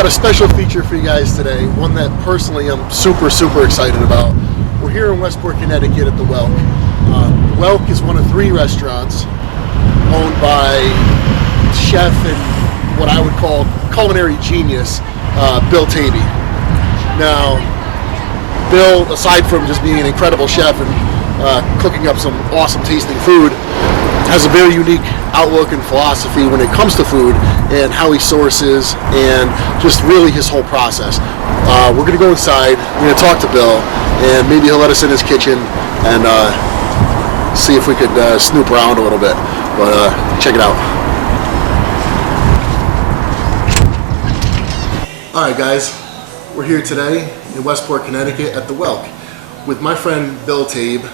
got a special feature for you guys today, one that personally I'm super excited about. We're here in Westport, Connecticut at the Whelk. Whelk is one of 3 restaurants owned by chef and what I would call culinary genius, Bill Taibe. Now, Bill, aside from just being an incredible chef and cooking up some awesome tasting food, has a very unique outlook and philosophy when it comes to food and how he sources and just really his whole process. We're going to go inside, we're going to talk to Bill, and maybe he'll let us in his kitchen and see if we could snoop around a little bit. But check it out. Alright guys, we're here today in Westport, Connecticut at the Whelk with my friend Bill Taibe,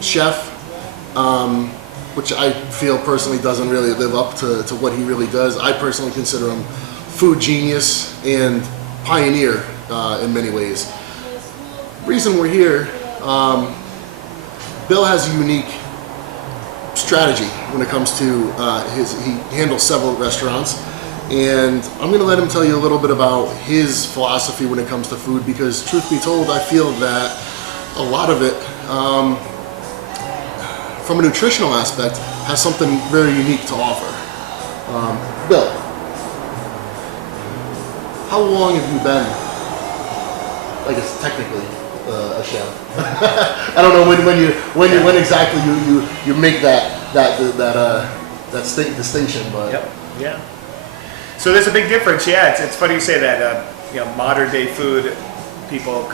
chef, which I feel personally doesn't really live up to what he really does. I personally consider him food genius and pioneer in many ways. Reason we're here, Bill has a unique strategy when it comes to he handles several restaurants, and I'm going to let him tell you a little bit about his philosophy when it comes to food, because truth be told, I feel that a lot of it, from a nutritional aspect, has something very unique to offer. Bill, how long have you been, I guess technically, a chef? I don't know when exactly you make that distinction, but yep, yeah. So there's a big difference. Yeah, it's funny you say that. Modern day food, people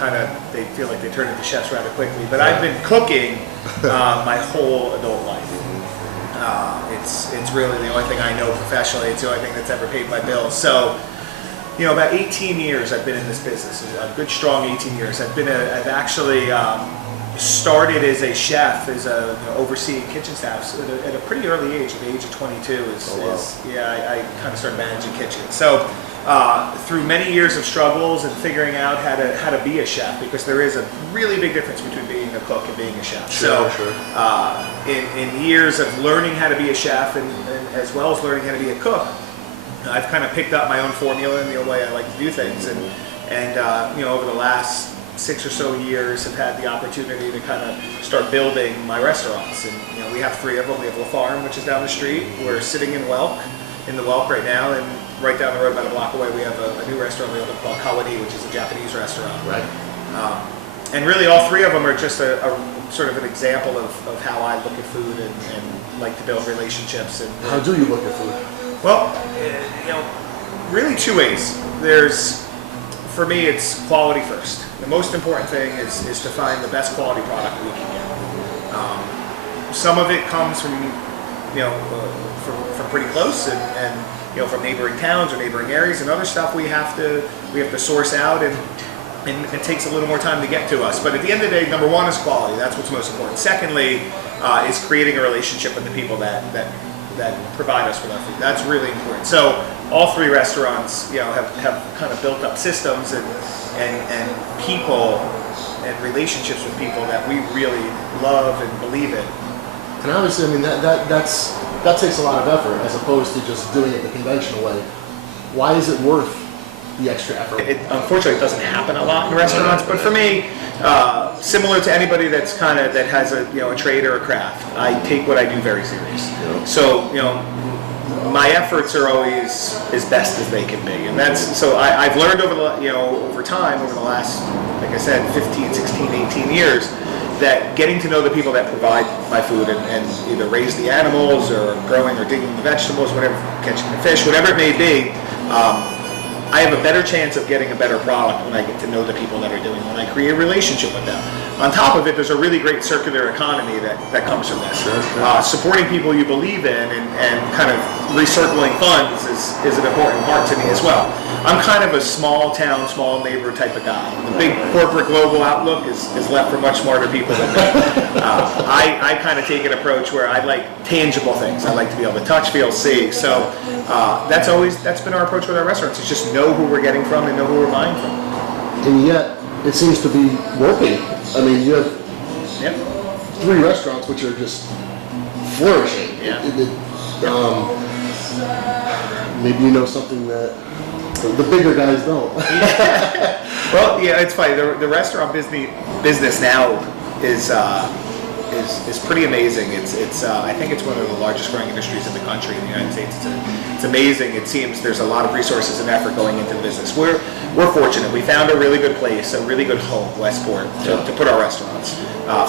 they feel like they turn into chefs rather quickly. But I've been cooking my whole adult life. It's really the only thing I know professionally. It's the only thing that's ever paid my bills. So, about 18 years I've been in this business. A good strong 18 years. I've actually started as a chef, overseeing kitchen staffs at a pretty early age. At the age of 22 I kind of started managing kitchens. So through many years of struggles and figuring out how to be a chef, because there is a really big difference between being a cook and being a chef. Sure. In years of learning how to be a chef and as well as learning how to be a cook, I've kind of picked up my own formula and the way I like to do things, and over the last 6 or so years have had the opportunity to kind of start building my restaurants. And we have 3 of them. We have La Farm, which is down the street. We're sitting in the Whelk right now, and right down the road about a block away we have a new restaurant we opened called Kawani, which is a Japanese restaurant. Right. And really all 3 of them are just a sort of an example of how I look at food and like to build relationships. And how do you look at food? Well, really 2 ways. For me, it's quality first. The most important thing is to find the best quality product we can get. Some of it comes from from pretty close and from neighboring towns or neighboring areas, and other stuff we have to source out, and it takes a little more time to get to us. But at the end of the day, number 1 is quality. That's what's most important. Secondly, is creating a relationship with the people that provide us with our food. That's really important. So all 3 restaurants, have kind of built up systems and people and relationships with people that we really love and believe in. And obviously, I mean that takes a lot of effort as opposed to just doing it the conventional way. Why is it worth the extra effort? Unfortunately, it doesn't happen a lot in restaurants, but for me, similar to anybody that has a trade or a craft, I take what I do very serious. Yeah. So my efforts are always as best as they can be, and I've learned over time, over the last, like I said, 15, 16, 18 years, that getting to know the people that provide my food and either raise the animals or growing or digging the vegetables, whatever, catching the fish, whatever it may be, I have a better chance of getting a better product when I get to know the people that are doing it, when I create a relationship with them. On top of it, there's a really great circular economy that comes from this. Sure. Supporting people you believe in and kind of recircling funds is an important part to me as well. I'm kind of a small town, small neighborhood type of guy. The big corporate global outlook is left for much smarter people than me. I kind of take an approach where I like tangible things. I like to be able to touch, feel, see. So that's been our approach with our restaurants. It's just know who we're getting from and know who we're buying from. And yet, it seems to be working. I mean, you have 3 restaurants which are just flourishing. Yeah. Maybe you know something that the bigger guys don't. Well, yeah, it's funny. The restaurant business now is pretty amazing. It's I think it's one of the largest growing industries in the country in the United States. It's amazing. It seems there's a lot of resources and effort going into the business. We're fortunate. We found a really good place, a really good home, Westport, to put our restaurants.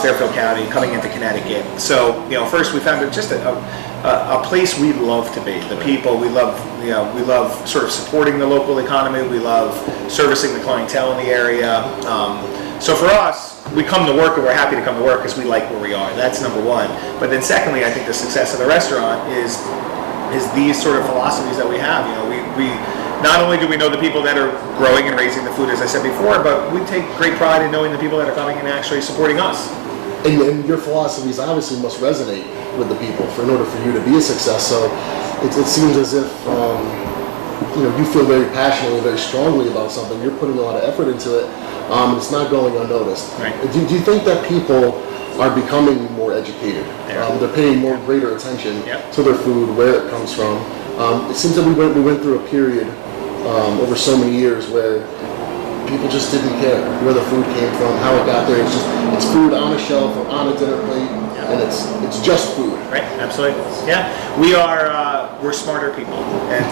Fairfield County, coming into Connecticut. So first we found just a place we love to be. The people we love. We love sort of supporting the local economy. We love servicing the clientele in the area. So for us, we come to work and we're happy to come to work because we like where we are. That's number one. But then secondly, I think the success of the restaurant is these sort of philosophies that we have. We not only do we know the people that are growing and raising the food, as I said before, but we take great pride in knowing the people that are coming and actually supporting us. And your philosophies obviously must resonate with the people in order for you to be a success. So it seems as if you feel very passionately, very strongly about something. You're putting a lot of effort into it. It's not going unnoticed. Right. Do you think that people are becoming more educated? They're paying more greater attention to their food, where it comes from. It seems that we went through a period over so many years where people just didn't care where the food came from, how it got there. It's food on a shelf or on a dinner plate, and it's just food. Right, absolutely. Yeah, we're smarter people, and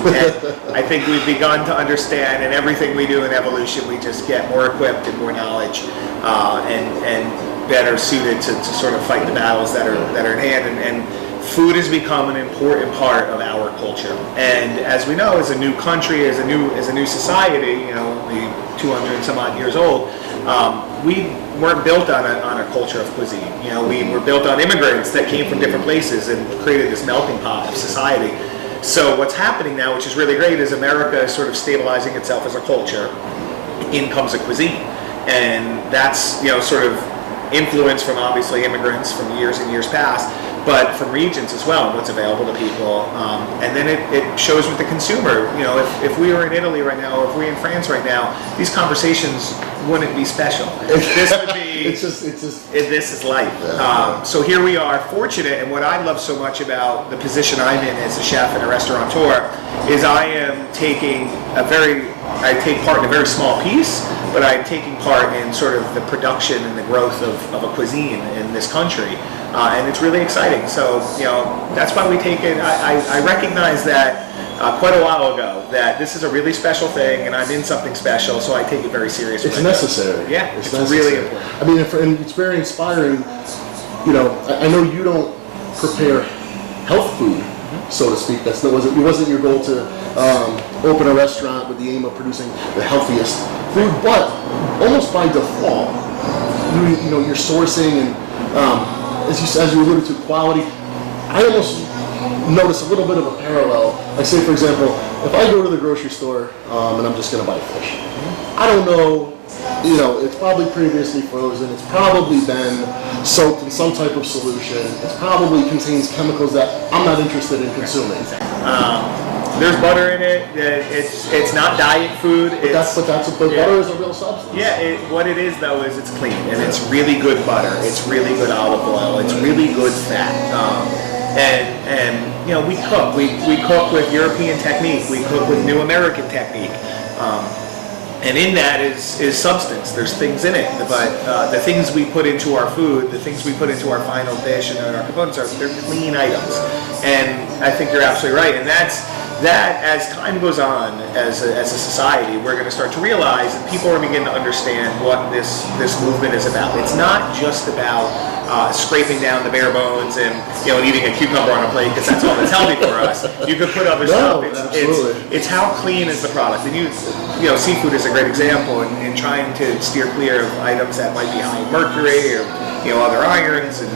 I think we've begun to understand. And everything we do in evolution, we just get more equipped and more knowledge, and better suited to sort of fight the battles that are in hand. And food has become an important part of our culture. And as we know, as a new country, as a new society, only 200 and some odd years old, we weren't built on a culture of cuisine. We were built on immigrants that came from different places and created this melting pot of society. So what's happening now, which is really great, is America is sort of stabilizing itself as a culture. In comes a cuisine, and that's sort of influence from obviously immigrants from years and years past, but from regions as well, and what's available to people. And then it shows with the consumer. If we were in Italy right now, or if we were in France right now, these conversations wouldn't be special. This would be. This is life. Yeah. So here we are, fortunate, and what I love so much about the position I'm in as a chef and a restaurateur is I take part in a very small piece, but I'm taking part in sort of the production and the growth of a cuisine in this country. And it's really exciting. So, that's why we take it. I recognize that quite a while ago that this is a really special thing, and I'm in something special, so I take it very seriously. It's necessary. Yeah, it's necessary. Really important. I mean, and it's very inspiring. I know you don't prepare health food, so to speak. It wasn't your goal to open a restaurant with the aim of producing the healthiest food, but almost by default, you're sourcing and as you alluded to, quality. I almost notice a little bit of a parallel. Like, say, for example, if I go to the grocery store and I'm just going to buy fish, I don't know, it's probably previously frozen. It's probably been soaked in some type of solution. It probably contains chemicals that I'm not interested in consuming. There's butter in it. It's not diet food. But butter is a real substance. Yeah, what it is though is it's clean, and it's really good butter. It's really good olive oil. It's really good fat. And we cook. We cook with European technique. We cook with New American technique. And in that is substance. There's things in it, but the things we put into our food, the things we put into our final dish and our components they're clean items. And I think you're absolutely right. And that as time goes on, as a society, we're going to start to realize, and people are beginning to understand what this movement is about. It's not just about scraping down the bare bones and eating a cucumber on a plate because that's all that's healthy for us. You could put other stuff. It's how clean is the product. And seafood is a great example in trying to steer clear of items that might be high in mercury or other irons and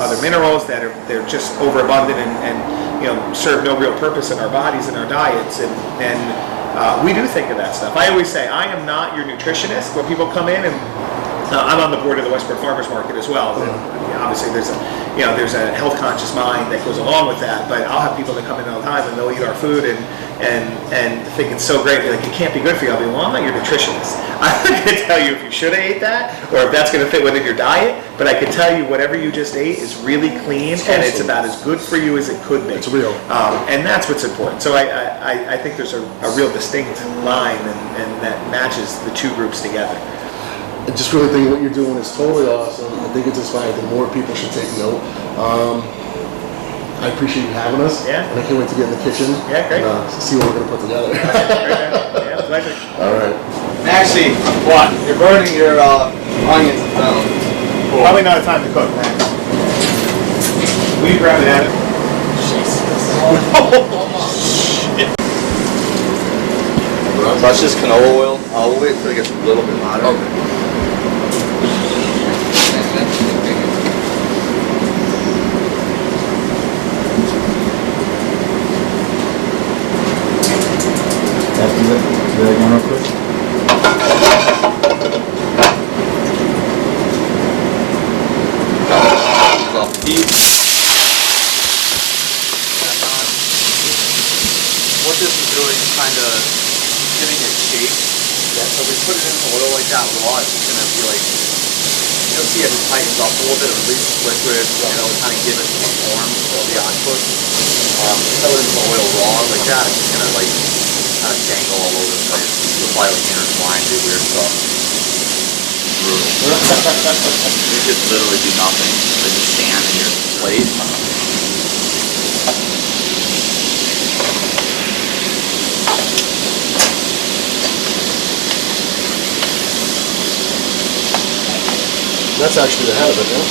other minerals that they're just overabundant and serve no real purpose in our bodies and our diets, and we do think of that stuff. I always say I am not your nutritionist. When people come in, and I'm on the board of the Westport Farmers Market as well. Obviously, there's a health conscious mind that goes along with that. But I'll have people that come in all the time and they'll eat our food, and and think it's so great. You're like, it can't be good for you. I'll be, well, I'm not your nutritionist. I'm not going to tell you if you should have ate that or if that's going to fit within your diet, but I can tell you whatever you just ate is really clean and it's about as good for you as it could be. It's real. And that's what's important. So I think there's a real distinct line and that matches the two groups together. I just really think what you're doing is totally awesome. I think it's inspiring that more people should take note. I appreciate you having us. Yeah. And I can't wait to get in the kitchen. Yeah, great. And see what we're going to put together. Yeah, pleasure. All right. Actually, what? You're burning your onions and stuff. Cool. Probably not a time to cook, Max. Will you grab it at it? Touch this canola oil. I'll wait till it gets a little bit hotter. Okay. Do that again real quick. Off the heat. What this is doing is kind of giving it shape. Yeah, so we put it in the oil like that raw, it's just going to be like, you'll see it tightens up a little bit, it releases liquid, kind of give it the form of the octopus. Throw it into the oil raw like that, it's just going to like kind of dangle all over the place. You'll probably like intertwine, do weird stuff. Brutal. You could literally do nothing. They just stand in your plate. That's actually the head of it, yeah?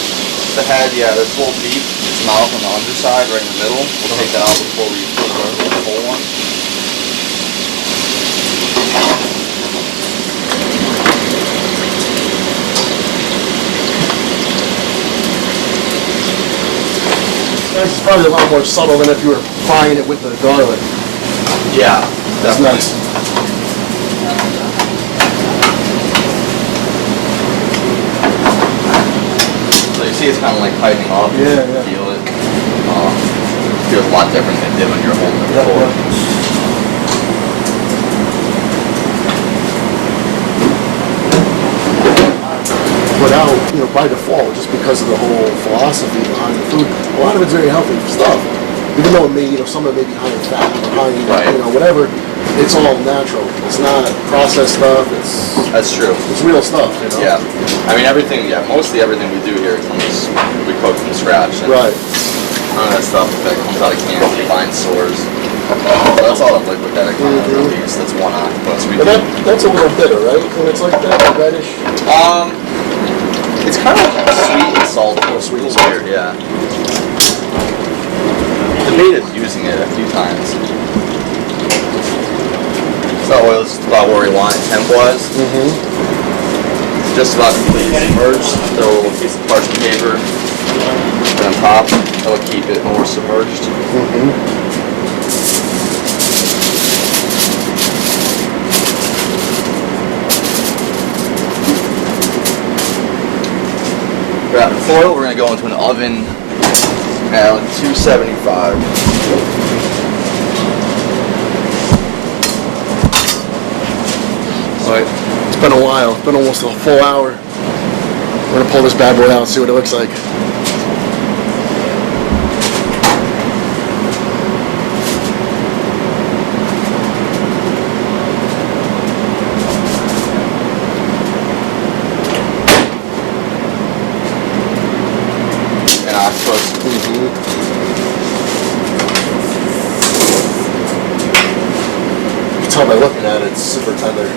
The head, yeah, there's full beef. Its mouth on the underside, right in the middle. We'll take that out before we put the whole one. It's probably a lot more subtle than if you were frying it with the garlic. Yeah, That's nice. So you see it's kind of like tightening up. Yeah, You yeah. feel it. Feels a lot different than it did when you're holding it before. But now, by default, just because of the whole philosophy behind the food, a lot of it's very healthy stuff. Even though it may, some of it may be high in fat or high in, Right. whatever, it's all natural. It's not processed stuff. That's true. It's real stuff, Yeah. I mean, everything, mostly everything we do here comes, we cook from scratch. And Right. none of that stuff that comes out of cans, combined stores. So that's all the liquid that it comes out of these. That's one octopus. We But do. that's a little bitter, right? When it's like that, like reddish. It's kind of sweet and salty. Sweet and It's weird, yeah. Debated using it a few times. So oil is about where we want it temp-wise. Mm-hmm. Just about completely submerged. Throw a little piece of parchment paper put on top. That will keep it more submerged. Mm-hmm. Wrap in foil. We're going to go into an oven at like 275. Alright, it's been a while. It's been almost a full hour. We're gonna pull this bad boy out and see what it looks like. An octopus. You can tell by looking at it, it's super tender.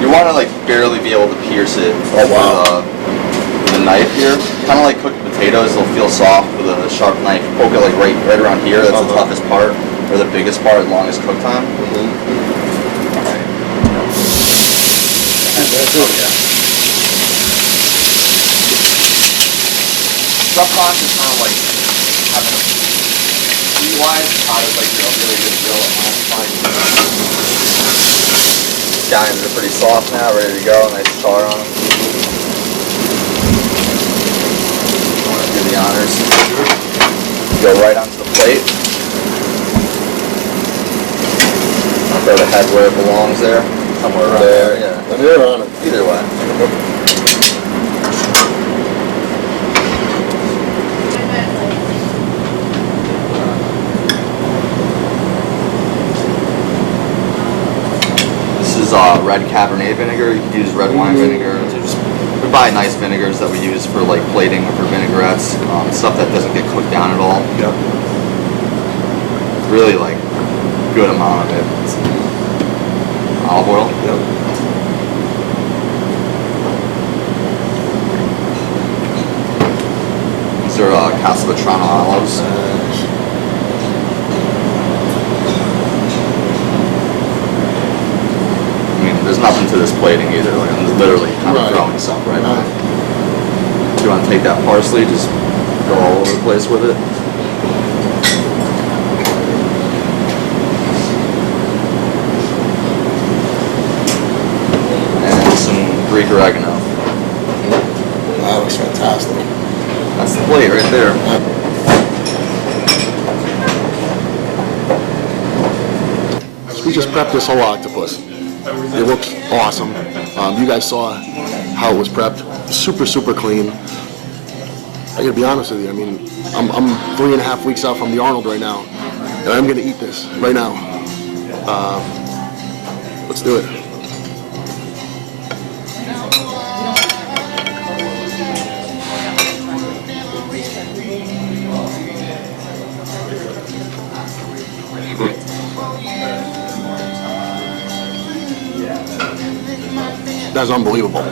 You want to like barely be able to pierce it with a knife here. Kind of like cooking potatoes, they'll feel soft with a sharp knife. Poke it like right around here. That's the toughest part, or the biggest part, longest cook time. Alright. Oh yeah. Subconscious kind of like having a heat-wise, how does like a really good grill at home. Scallions are pretty soft now, ready to go. Nice char on them. Want to do the honors. Go right onto the plate. want to throw the head where it belongs there? Somewhere right there, yeah. And you're on it. Either way. This is red Cabernet vinegar. You can use red wine vinegar. We buy nice vinegars that we use for like plating or for vinaigrettes. Stuff that doesn't get cooked down at all. Yep. Really like good amount of it. It's olive oil. Yep. These are Casa Vetrano olives. I mean, there's nothing to this plating either. Like I'm literally kind of throwing some right now. If you want to take that parsley, just go all over the place with it. And some Greek oregano. That looks fantastic. That's the plate right there. So we just prepped this whole octopus. It looks awesome. You guys saw how it was prepped. Super, super clean. I gotta be honest with you. I mean, I'm 3.5 weeks out from the Arnold right now, and I'm gonna eat this right now. Let's do it. That's unbelievable.